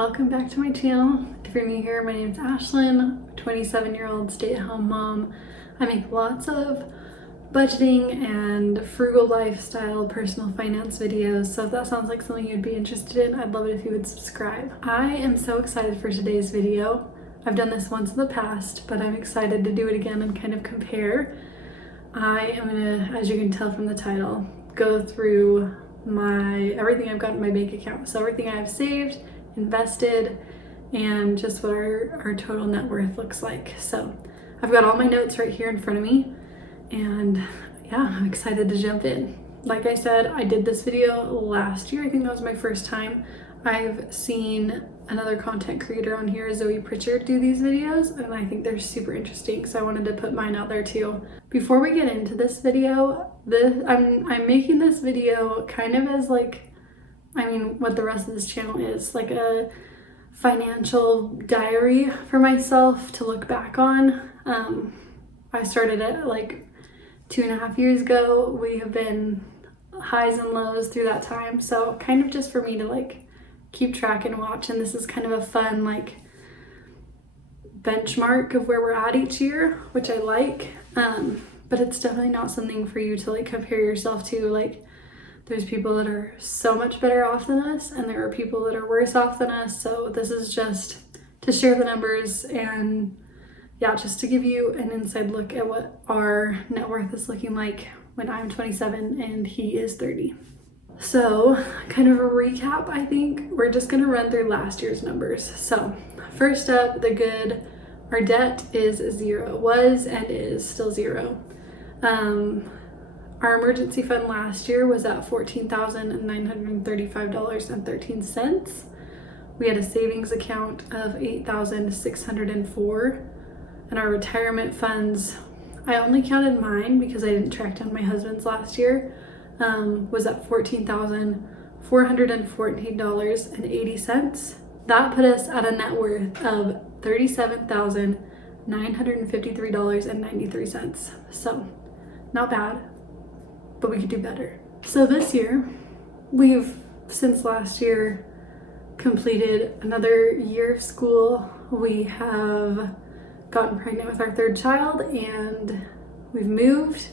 welcome back to my channel. If you're new here, my name is Ashlyn, 27-year-old stay-at-home mom. I make lots of budgeting and frugal lifestyle personal finance videos, so if that sounds like something you'd be interested in, I'd love it if you would subscribe. I am so excited for today's video. I've done this once in the past, but I'm excited to do it again and kind of compare. I am gonna, as you can tell from the title, go through everything I've got in my bank account. So everything I have saved, invested, and just what our total net worth looks like. So I've got all my notes right here in front of me, and yeah, I'm excited to jump in. Like I said, I did this video last year. I think that was my first time. I've seen another content creator on here, Zoe Pritchard, do these videos, and I think they're super interesting, so I wanted to put mine out there too. Before we get into this video, I'm making this video kind of as what the rest of this channel is, like a financial diary for myself to look back on. I started it like 2.5 years ago. We have been highs and lows through that time, so kind of just for me to keep track and watch, and this is kind of a fun benchmark of where we're at each year, which I like, but it's definitely not something for you to compare yourself to. There's people that are so much better off than us, and there are people that are worse off than us, so this is just to share the numbers and yeah, just to give you an inside look at what our net worth is looking like when I'm 27 and he is 30. So kind of a recap, I think we're just gonna run through last year's numbers. So first up, the good, our debt is zero, was and is still zero. Our emergency fund last year was at $14,935.13. We had a savings account of $8,604, and our retirement funds, I only counted mine because I didn't track down my husband's last year, was at $14,414.80. That put us at a net worth of $37,953.93. So not bad, but we could do better. So this year, since last year, completed another year of school. We have gotten pregnant with our third child, and we've moved,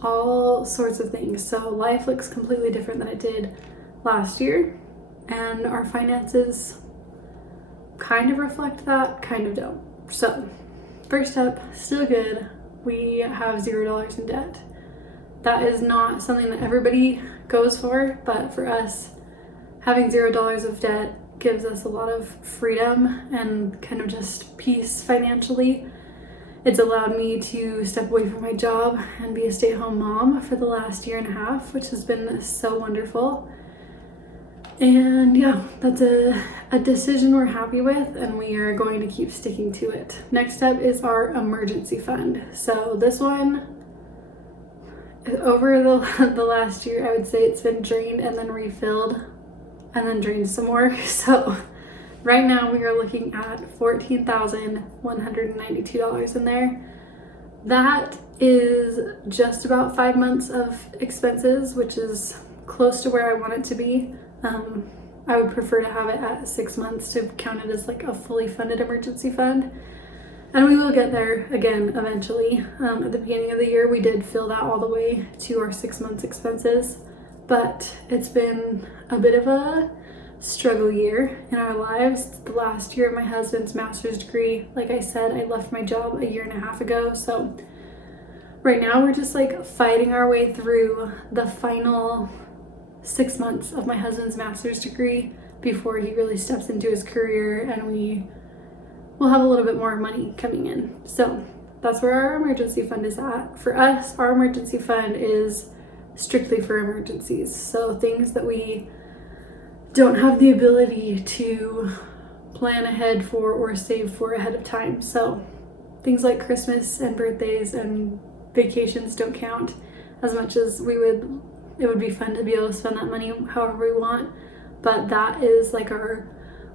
all sorts of things. So life looks completely different than it did last year, and our finances kind of reflect that, kind of don't. So first up, still good. We have $0 in debt. That is not something that everybody goes for, but for us, having $0 of debt gives us a lot of freedom and kind of just peace financially. It's allowed me to step away from my job and be a stay-at-home mom for the last 1.5 years, which has been so wonderful. And yeah, that's a decision we're happy with, and we are going to keep sticking to it. Next up is our emergency fund. So this one, over the last year, I would say it's been drained and then refilled and then drained some more. So right now we are looking at $14,192 in there. That is just about 5 months of expenses, which is close to where I want it to be. I would prefer to have it at 6 months to count it as a fully funded emergency fund. And we will get there again eventually. At the beginning of the year, we did fill that all the way to our 6 months expenses, but it's been a bit of a struggle year in our lives. The last year of my husband's master's degree, like I said, I left my job 1.5 years ago. So right now we're just fighting our way through the final 6 months of my husband's master's degree before he really steps into his career, and we'll have a little bit more money coming in. So that's where our emergency fund is at. For us, our emergency fund is strictly for emergencies. So things that we don't have the ability to plan ahead for or save for ahead of time. So things like Christmas and birthdays and vacations don't count as much as it would be fun to be able to spend that money however we want. But that is our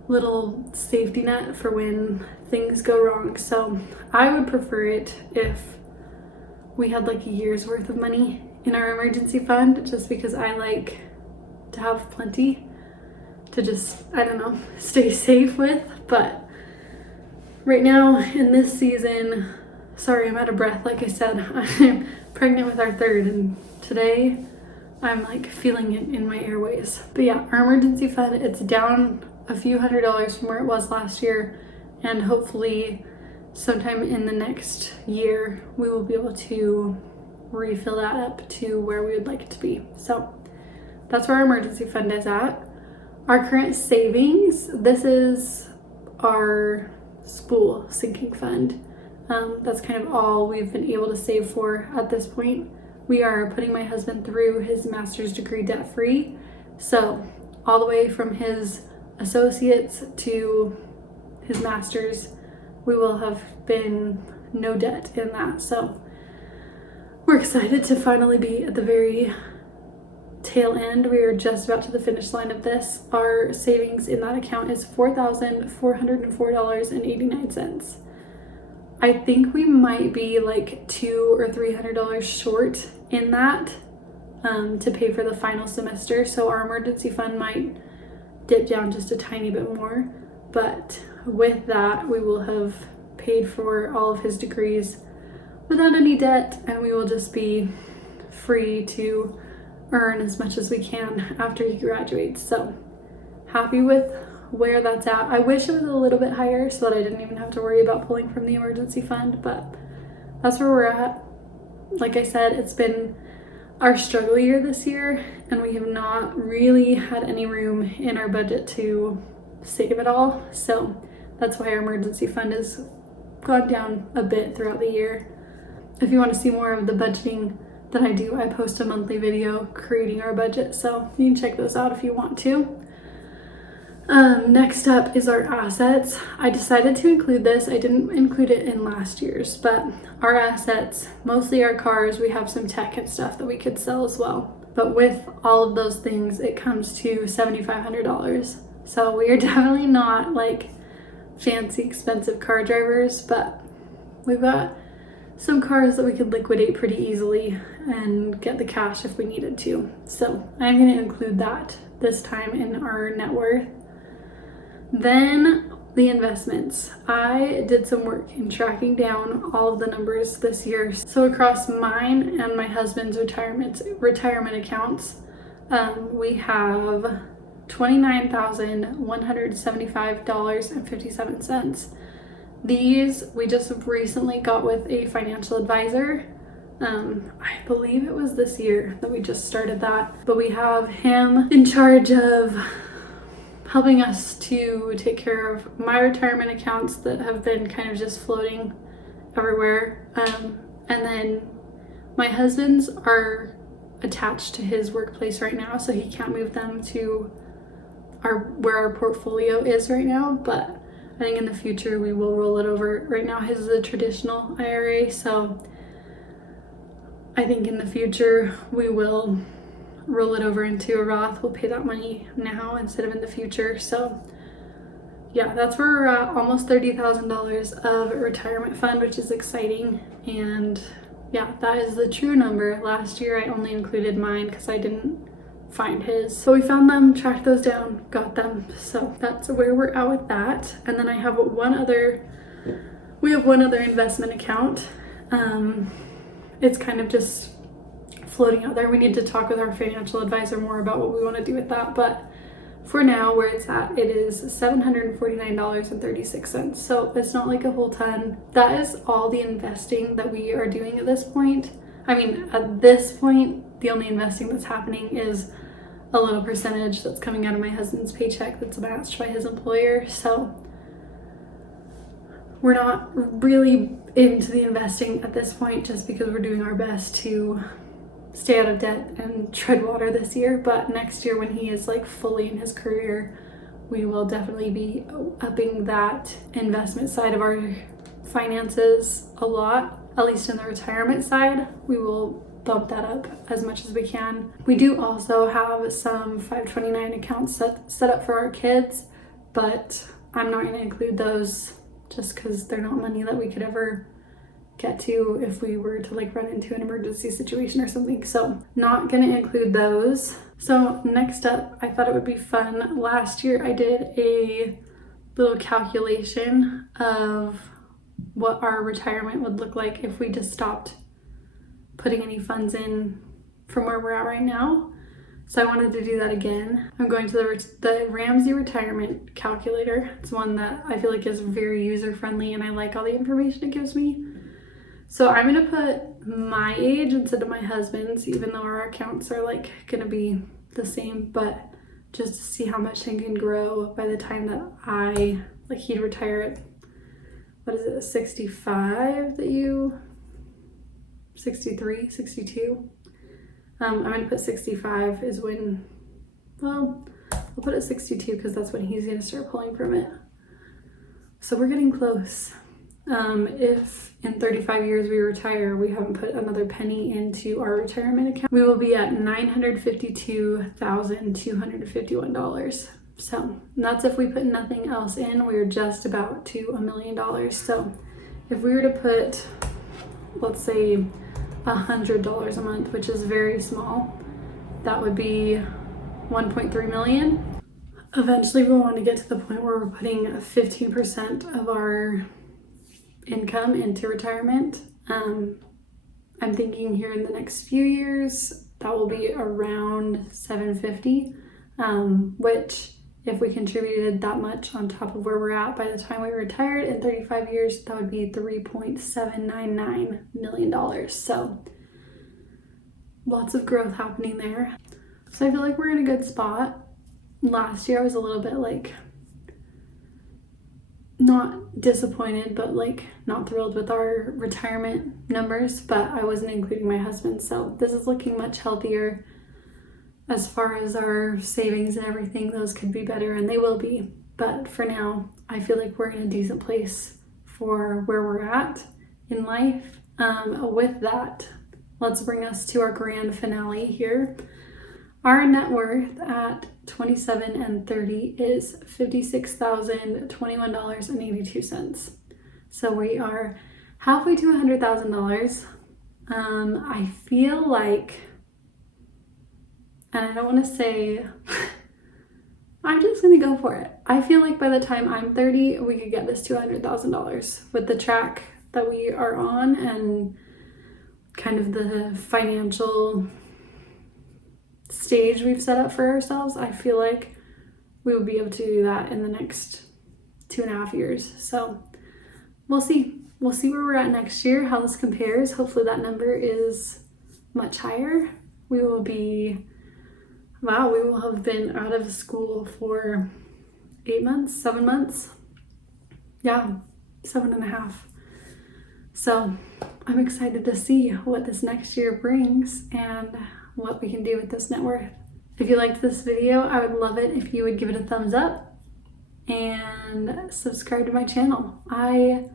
little safety net for when things go wrong. So I would prefer it if we had a year's worth of money in our emergency fund, just because I like to have plenty. to just, I don't know, stay safe with. But right now in this season, sorry, I'm out of breath. Like I said, I'm pregnant with our third, and today I'm like feeling it in my airways. But yeah, our emergency fund, it's down a few $100s from where it was last year, and hopefully sometime in the next year we will be able to refill that up to where we would like it to be. So that's where our emergency fund is at. Our current savings, this is our school sinking fund. That's kind of all we've been able to save for at this point. We are putting my husband through his master's degree debt-free. So all the way from his associates to his master's, we will have been no debt in that. So we're excited to finally be at the very tail end. We are just about to the finish line of this. Our savings in that account is $4,404.89. I think we might be like $200 or $300 short in that to pay for the final semester. So our emergency fund might dip down just a tiny bit more. But with that, we will have paid for all of his degrees without any debt, and we will just be free to earn as much as we can after he graduates. So happy with where that's at. I wish it was a little bit higher so that I didn't even have to worry about pulling from the emergency fund, but that's where we're at. Like I said, it's been our struggle year this year, and we have not really had any room in our budget to save it all. So that's why our emergency fund has gone down a bit throughout the year. If you want to see more of the budgeting that I do, I post a monthly video creating our budget, so you can check those out if you want to. Next up is our assets. I decided to include this. I didn't include it in last year's, but our assets, mostly our cars, we have some tech and stuff that we could sell as well. But with all of those things, it comes to $7,500. So we are definitely not like fancy, expensive car drivers, but we've got some cars that we could liquidate pretty easily and get the cash if we needed to. So I'm going to include that this time in our net worth. Then the investments. I did some work in tracking down all of the numbers this year. So across mine and my husband's retirement accounts, we have $29,175.57. These we just recently got with a financial advisor. I believe it was this year that we just started that, but we have him in charge of helping us to take care of my retirement accounts that have been kind of just floating everywhere. And then my husband's are attached to his workplace right now, so he can't move them to where our portfolio is right now, but I think in the future we will roll it over. Right now his is a traditional IRA, so I think in the future we will roll it over into a Roth. We'll pay that money now instead of in the future. So yeah, that's where we're at, almost $30,000 of retirement fund, which is exciting. And yeah, that is the true number. Last year I only included mine because I didn't find his. So we found them, tracked those down, got them. So that's where we're at with that. And then I have one other investment account. It's kind of just floating out there. We need to talk with our financial advisor more about what we want to do with that. But for now, where it's at, it is $749.36. So it's not like a whole ton. That is all the investing that we are doing at this point. I mean, at this point, the only investing that's happening is a little percentage that's coming out of my husband's paycheck that's matched by his employer. So we're not really into the investing at this point, just because we're doing our best to stay out of debt and tread water this year. But next year, when he is like fully in his career, we will definitely be upping that investment side of our finances a lot. At least in the retirement side, we will bump that up as much as we can. We do also have some 529 accounts set up for our kids, but I'm not going to include those just because they're not money that we could ever get to if we were to like run into an emergency situation or something. So not gonna include those. So next up, I thought it would be fun. Last year I did a little calculation of what our retirement would look like if we just stopped putting any funds in from where we're at right now. So I wanted to do that again. I'm going to the Ramsey retirement calculator. It's one that I feel like is very user friendly and I like all the information it gives me. So I'm gonna put my age instead of my husband's, even though our accounts are like gonna be the same, but just to see how much he can grow by the time that he'd retire at, what is it, 65 63, 62? I'm gonna put 65 is when, well, I'll put it 62 because that's when he's gonna start pulling from it. So we're getting close. If in 35 years we retire, we haven't put another penny into our retirement account, we will be at $952,251. So that's if we put nothing else in. We're just about to $1 million. So if we were to put, let's say, $100 a month, which is very small, that would be 1.3 million. Eventually we'll want to get to the point where we're putting 15% of our income into retirement. I'm thinking here in the next few years that will be around 750, which if we contributed that much on top of where we're at by the time we retired in 35 years, that would be $3.799 million. So lots of growth happening there. So I feel like we're in a good spot. Last year I was a little bit like not disappointed, but like not thrilled with our retirement numbers, but I wasn't including my husband. So this is looking much healthier. As far as our savings and everything, those could be better, and they will be. But for now, I feel like we're in a decent place for where we're at in life. With that, let's bring us to our grand finale here. Our net worth at 27 and 30 is $56,021.82. So we are halfway to $100,000. I feel like, and I don't want to say, I'm just going to go for it. I feel like by the time I'm 30, we could get this to $100,000 with the track that we are on and kind of the financial stage we've set up for ourselves. I feel like we will be able to do that in the next 2.5 years. So we'll see. We'll see where we're at next year, how this compares. Hopefully that number is much higher. We will have been out of school for 8 months, 7 months. Yeah, 7.5. So I'm excited to see what this next year brings and what we can do with this net worth. If you liked this video, I would love it if you would give it a thumbs up and subscribe to my channel. I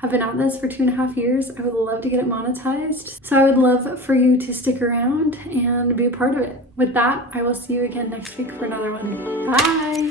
have been at this for 2.5 years. I would love to get it monetized. So I would love for you to stick around and be a part of it. With that, I will see you again next week for another one. Bye!